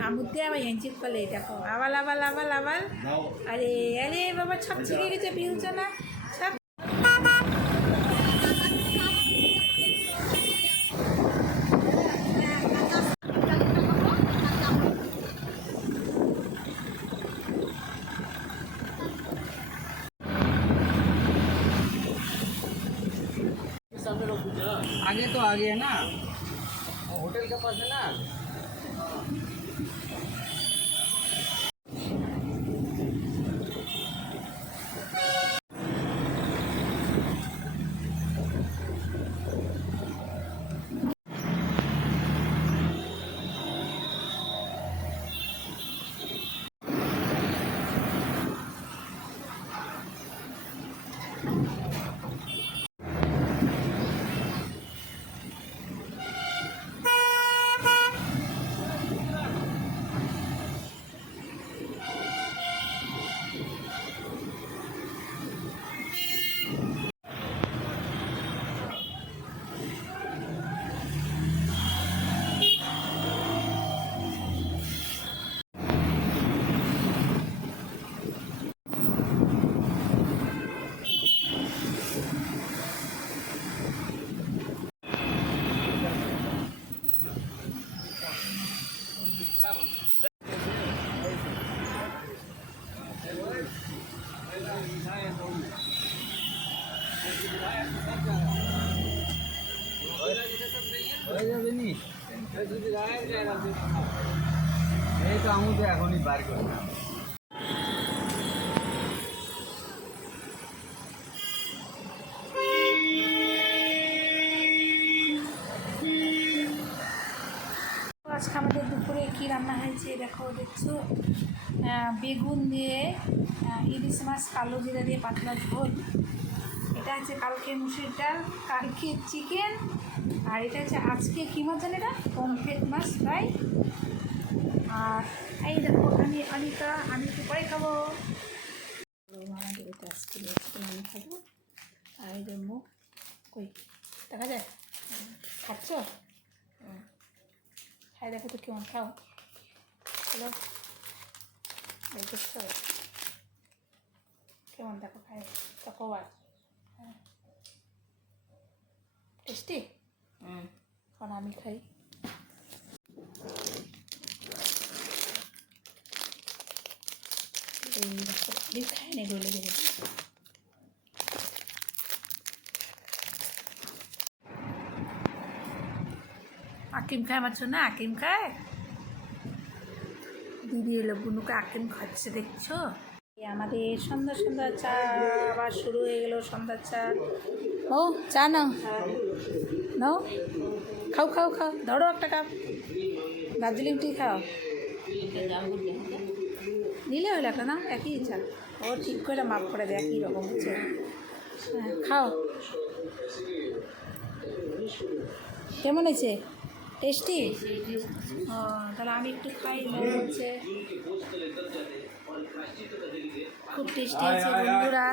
কামুতে আবার হেঁচিক করলে দেখো আবার আবার আবার আবার আরে আরে বাবা সব ছিঁড়ে গেছে পিউছে না সব। आगे तो आगे है ना, होटल के पास है ना। এই তো আমি তো এখনই বার করব। আজকে আমাদের দুপুরে কী রান্না হয়েছে দেখো, দেখছো বেগুন দিয়ে ইলিশ মাছ কালো জিরা দিয়ে পাতলা ঝোল। এটা হচ্ছে কালকে মুসুর ডাল, কালকে চিকেন, আর এটা হচ্ছে আজকে কী মাছ জানি না, পমফ্রেট মাছ ফ্রাই। আর এই দেখো আমি একটু পরে খাবো। আমাদের এটা আজকে আমি খাবো। আর এই যে মুখ কই দেখা যায়, খাচ্ছ? খাই দেখো তো কেমন, খাও চলো দেখছো কেমন, দেখো খাই কবার টেস্টি। কারণ আমি খাই এই খাই নি গলে গেছে। আকিম খায় আমার না, আকিম খায়, দিদি এলো বুনুকে আকিম খাচ্ছে দেখছো। আমাদের সন্ধ্যা সন্ধ্যা চা আবার শুরু হয়ে গেল, সন্ধ্যার চা। ও চা নাও নাও, খাও খাও খাও, ধরো একটা কাপ দার্জিলিং টি খাও, নিলে হলো একটা না, একই চা ও ঠিক করে মাপ করে দেয়, একই রকম হচ্ছে। হ্যাঁ খাও, কেমন হয়েছে, টেস্টি? ও তাহলে আমি একটু খাই, মনে হচ্ছে খুব টেস্টি আছে বন্ধুরা।